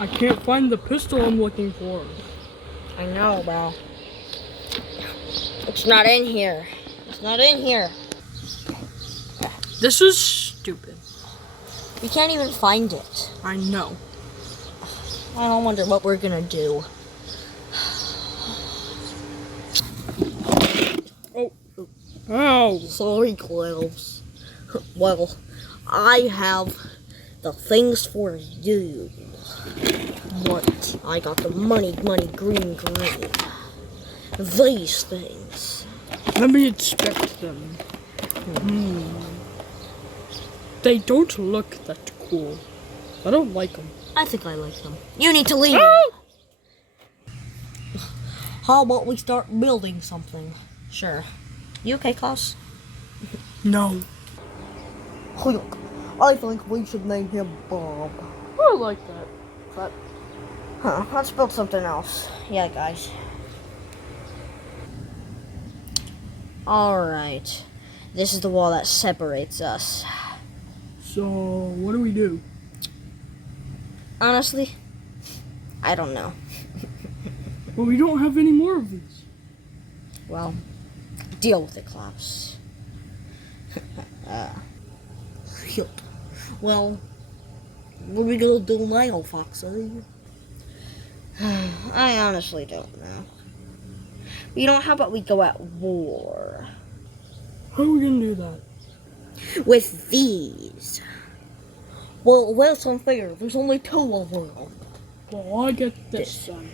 I can't find the pistol I'm looking for. I know, bro. It's not in here. It's not in here. This is stupid. We can't even find it. I know. I don't wonder what we're gonna do. Oh. Sorry, Clowns. Well, I have the things for you. What? I got the money, green. These things. Let me inspect them. They don't look that cool. I don't like them. I think I like them. You need to leave. Oh! How about we start building something? Sure. You okay, Klaus? No. Look, I think we should name him Bob. I like that. But Let's build something else. Yeah, guys. Alright. This is the wall that separates us. so what do we do? Honestly, I don't know. Well, we don't have any more of these. Well, deal with it, Klaus. Well, what are we gonna do now, Foxy? I honestly don't know. You know, how about we go at war? How are we gonna do that? With these. Well, that's unfair. There's only 2 of them. Well, I get this done.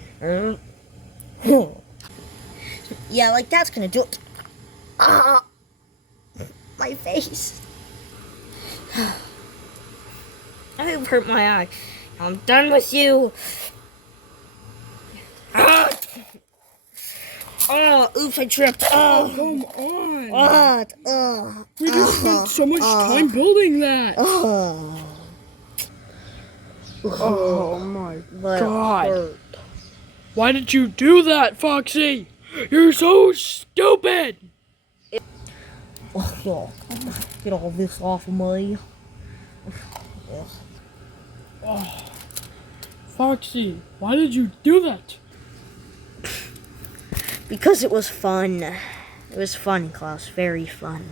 Yeah, like that's gonna do it. Ah! My face. I've hurt my eye. I'm done with you. Ah! Oh, oops, I tripped. Oh, come on. What? We just spent so much time building that. Oh my God. Why did you do that, Foxy? You're so stupid. Oh, get all this off of me. Oh, Foxy, why did you do that? Because it was fun. It was fun, Klaus. Very fun.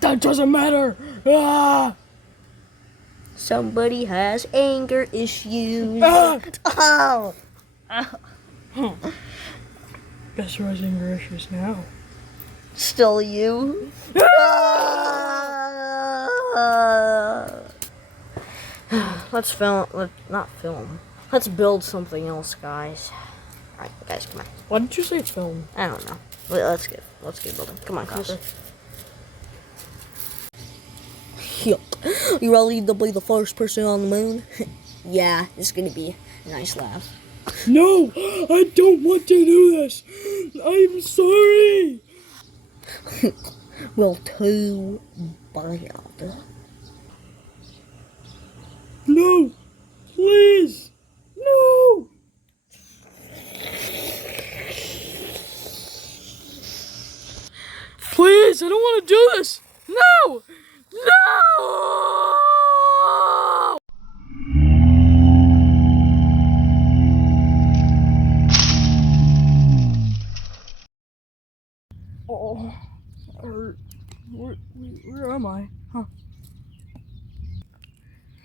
That doesn't matter. Ah! Somebody has anger issues. Ah! Oh! Huh. Guess who has anger issues now? Still you? Let's film. Not film. Let's build something else, guys. Alright, guys, come on. Why did you say film? I don't know. Let's get building. Come on, guys. Yup. You ready to be the first person on the moon? Yeah, it's gonna be a nice laugh. No, I don't want to do this. I'm sorry. Well, too bad. No, please, no. Please, I don't want to do this. No, no. Oh, where am I? Huh.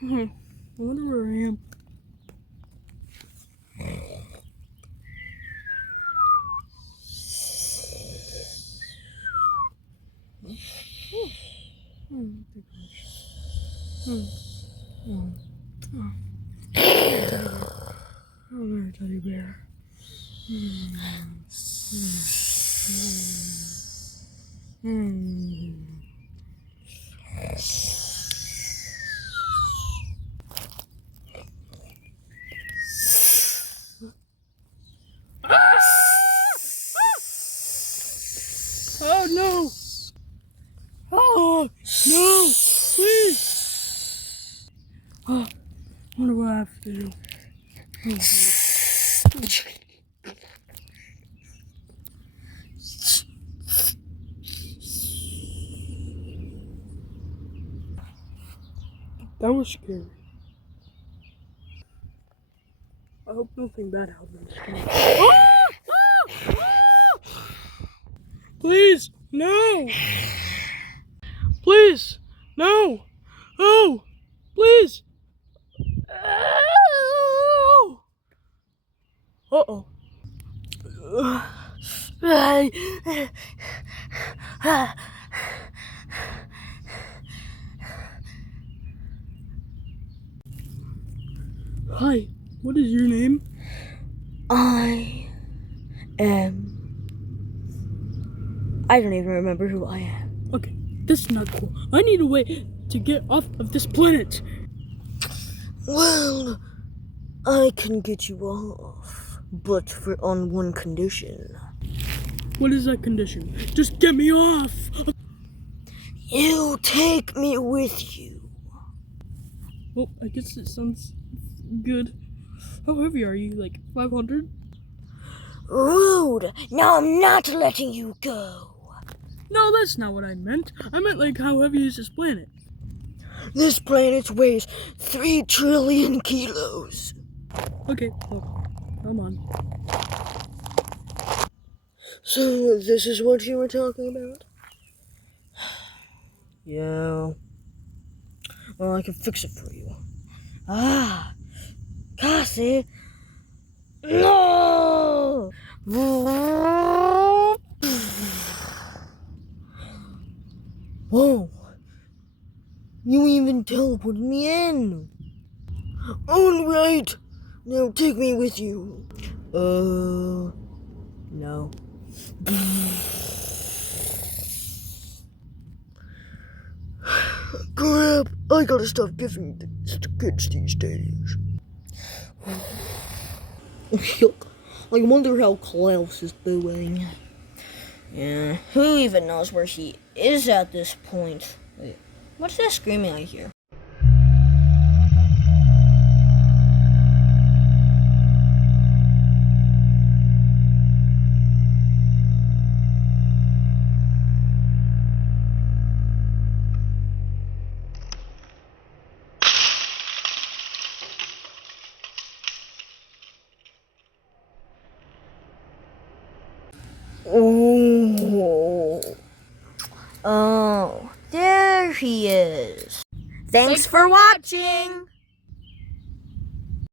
I wonder where I am. Oh, there, teddy bear. Oh no! Oh no! Please! Oh, I wonder what I have to do. That was scary. I hope nothing bad happens. Please, no! Please, no! Oh, please! Uh-oh. Hi, what is your name? I don't even remember who I am. Okay, this is not cool. I need a way to get off of this planet. Well, I can get you off, but on one condition. What is that condition? Just get me off! You take me with you. Well, I guess it sounds good. How heavy are you? Like 500? Rude! Now I'm not letting you go. No, that's not what I meant. I meant like how heavy is this planet? This planet weighs 3 trillion kilos. Okay, look, come on. So, this is what you were talking about? Yeah. Well, I can fix it for you. Ah! Cassie! No! Whoa! You even teleported me in! Alright! Now take me with you. No. Crap! I gotta stop giving this to kids these days. I wonder how Klaus is doing. Yeah, who even knows where he is at this point? Wait, what's that screaming I hear? Oh, there he is. Thanks for watching!